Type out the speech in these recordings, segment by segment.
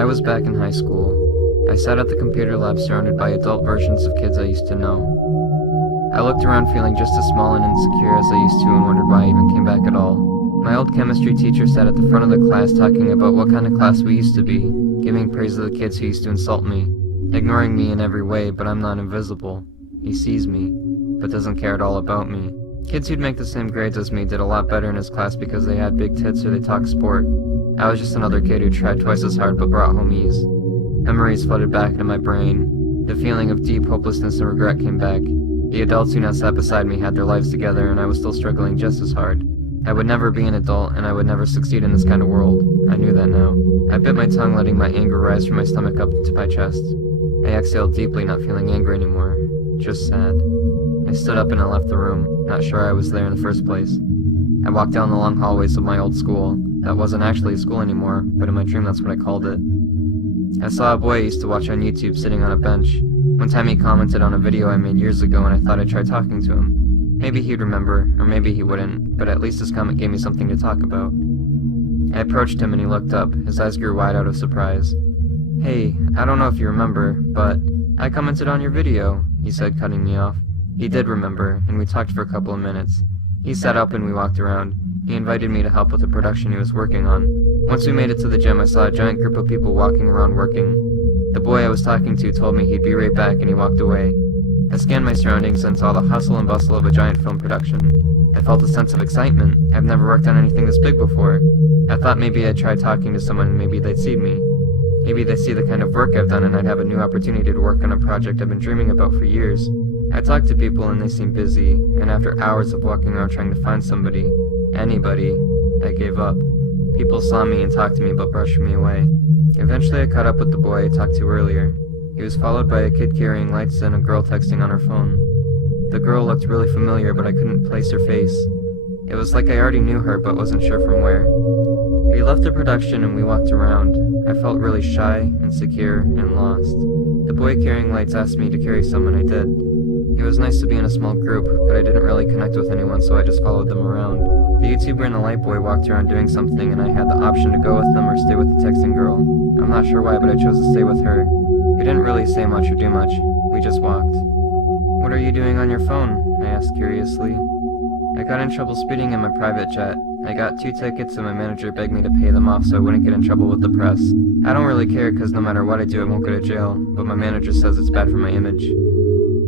I was back in high school. I sat at the computer lab surrounded by adult versions of kids I used to know. I looked around feeling just as small and insecure as I used to and wondered why I even came back at all. My old chemistry teacher sat at the front of the class talking about what kind of class we used to be, giving praise to the kids who used to insult me, ignoring me in every way, but I'm not invisible. He sees me, but doesn't care at all about me. Kids who'd make the same grades as me did a lot better in his class because they had big tits or they talked sport. I was just another kid who tried twice as hard but brought home ease. Memories flooded back into my brain. The feeling of deep hopelessness and regret came back. The adults who now sat beside me had their lives together and I was still struggling just as hard. I would never be an adult and I would never succeed in this kind of world. I knew that now. I bit my tongue, letting my anger rise from my stomach up to my chest. I exhaled deeply, not feeling angry anymore, just sad. I stood up and I left the room, not sure I was there in the first place. I walked down the long hallways of my old school. That wasn't actually a school anymore, but in my dream that's what I called it. I saw a boy I used to watch on YouTube sitting on a bench. One time he commented on a video I made years ago and I thought I'd try talking to him. Maybe he'd remember, or maybe he wouldn't, but at least his comment gave me something to talk about. I approached him and he looked up, his eyes grew wide out of surprise. "Hey, I don't know if you remember, but I commented on your video," he said, cutting me off. He did remember, and we talked for a couple of minutes. He sat up and we walked around. He invited me to help with the production he was working on. Once we made it to the gym, I saw a giant group of people walking around working. The boy I was talking to told me he'd be right back and he walked away. I scanned my surroundings and saw the hustle and bustle of a giant film production. I felt a sense of excitement. I've never worked on anything this big before. I thought maybe I'd try talking to someone and maybe they'd see me. Maybe they'd see the kind of work I've done and I'd have a new opportunity to work on a project I've been dreaming about for years. I talked to people and they seemed busy, and after hours of walking around trying to find somebody, anybody, I gave up. People saw me and talked to me but brushed me away. Eventually I caught up with the boy I talked to earlier. He was followed by a kid carrying lights and a girl texting on her phone. The girl looked really familiar but I couldn't place her face. It was like I already knew her but wasn't sure from where. We left the production and we walked around. I felt really shy, insecure, and lost. The boy carrying lights asked me to carry someone. I did. It was nice to be in a small group, but I didn't really connect with anyone, so I just followed them around. The YouTuber and the light boy walked around doing something, and I had the option to go with them or stay with the texting girl. I'm not sure why, but I chose to stay with her. We didn't really say much or do much. We just walked. "What are you doing on your phone?" I asked curiously. "I got in trouble speeding in my private jet. I got 2 tickets and my manager begged me to pay them off so I wouldn't get in trouble with the press. I don't really care because no matter what I do I won't go to jail, but my manager says it's bad for my image."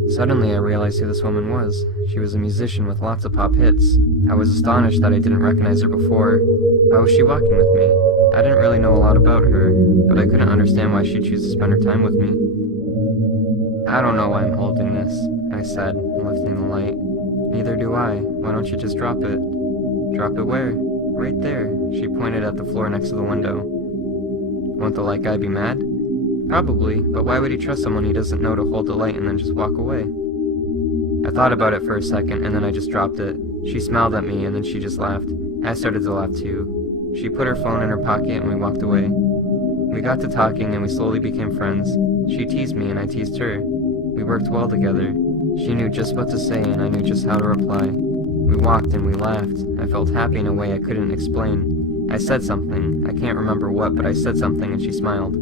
Suddenly I realized who this woman was. She was a musician with lots of pop hits. I was astonished that I didn't recognize her before. Why was she walking with me? I didn't really know a lot about her, but I couldn't understand why she'd choose to spend her time with me. "I don't know why I'm holding this," I said, lifting the light. "Neither do I. Why don't you just drop it?" "Drop it where?" "Right there." She pointed at the floor next to the window. "Won't the light guy be mad?" "Probably, but why would he trust someone he doesn't know to hold the light and then just walk away?" I thought about it for a second and then I just dropped it. She smiled at me and then she just laughed. I started to laugh too. She put her phone in her pocket and we walked away. We got to talking and we slowly became friends. She teased me and I teased her. We worked well together. She knew just what to say and I knew just how to reply. We walked and we laughed. I felt happy in a way I couldn't explain. I said something. I can't remember what, but I said something and she smiled.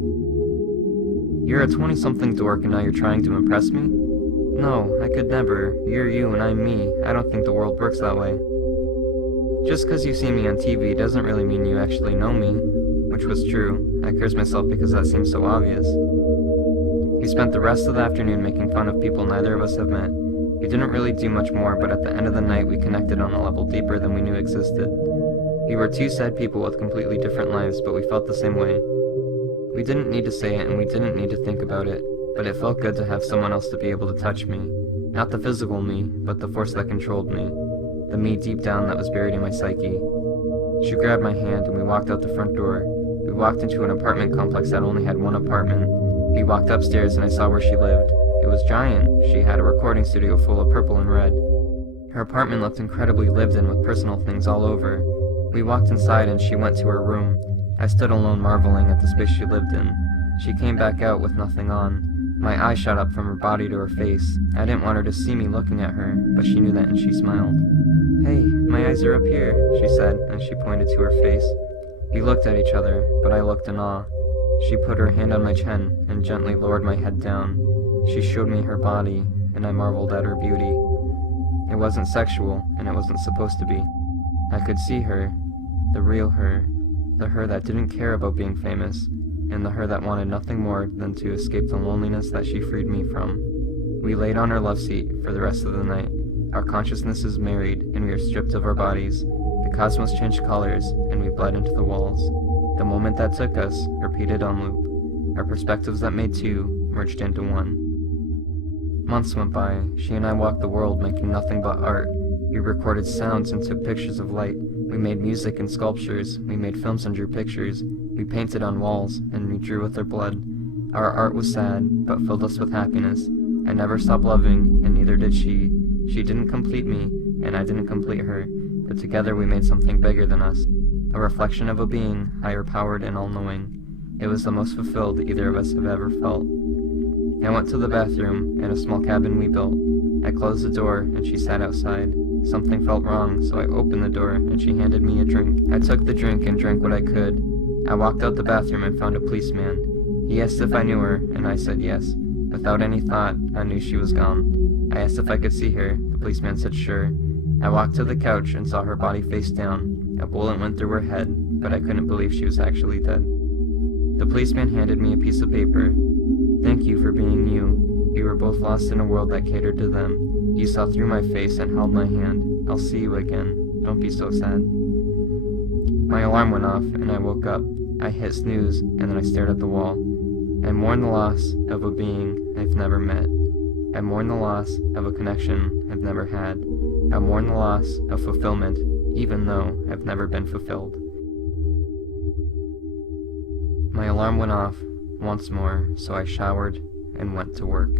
"You're a 20-something dork and now you're trying to impress me?" "No, I could never. You're you and I'm me. I don't think the world works that way." "Just because you see me on TV doesn't really mean you actually know me." Which was true. I cursed myself because that seemed so obvious. We spent the rest of the afternoon making fun of people neither of us have met. We didn't really do much more, but at the end of the night we connected on a level deeper than we knew existed. We were 2 sad people with completely different lives, but we felt the same way. We didn't need to say it and we didn't need to think about it, but it felt good to have someone else to be able to touch me. Not the physical me, but the force that controlled me. The me deep down that was buried in my psyche. She grabbed my hand and we walked out the front door. We walked into an apartment complex that only had 1 apartment. We walked upstairs and I saw where she lived. It was giant. She had a recording studio full of purple and red. Her apartment looked incredibly lived in with personal things all over. We walked inside and she went to her room. I stood alone marveling at the space she lived in. She came back out with nothing on. My eyes shot up from her body to her face. I didn't want her to see me looking at her, but she knew that and she smiled. "Hey, my eyes are up here," she said, and she pointed to her face. We looked at each other, but I looked in awe. She put her hand on my chin and gently lowered my head down. She showed me her body, and I marveled at her beauty. It wasn't sexual, and it wasn't supposed to be. I could see her, the real her, the her that didn't care about being famous, and the her that wanted nothing more than to escape the loneliness that she freed me from. We laid on our love seat for the rest of the night. Our consciousnesses married, and we were stripped of our bodies. The cosmos changed colors, and we bled into the walls. The moment that took us, repeated on loop. Our perspectives that made two, merged into one. Months went by. She and I walked the world making nothing but art. We recorded sounds and took pictures of light. We made music and sculptures. We made films and drew pictures. We painted on walls, and we drew with our blood. Our art was sad, but filled us with happiness. I never stopped loving, and neither did she. She didn't complete me, and I didn't complete her, but together we made something bigger than us. A reflection of a being, higher powered and all-knowing. It was the most fulfilled either of us have ever felt. I went to the bathroom, in a small cabin we built. I closed the door, and she sat outside. Something felt wrong, so I opened the door, and she handed me a drink. I took the drink and drank what I could. I walked out the bathroom and found a policeman. He asked if I knew her, and I said yes. Without any thought, I knew she was gone. I asked if I could see her. The policeman said sure. I walked to the couch and saw her body face down. A bullet went through her head, but I couldn't believe she was actually dead. The policeman handed me a piece of paper. Thank you for being you. We were both lost in a world that catered to them. You saw through my face and held my hand. I'll see you again. Don't be so sad. My alarm went off, and I woke up. I hit snooze, and then I stared at the wall. I mourn the loss of a being I've never met. I mourn the loss of a connection I've never had. I mourn the loss of fulfillment, even though I've never been fulfilled. My alarm went off once more, so I showered and went to work.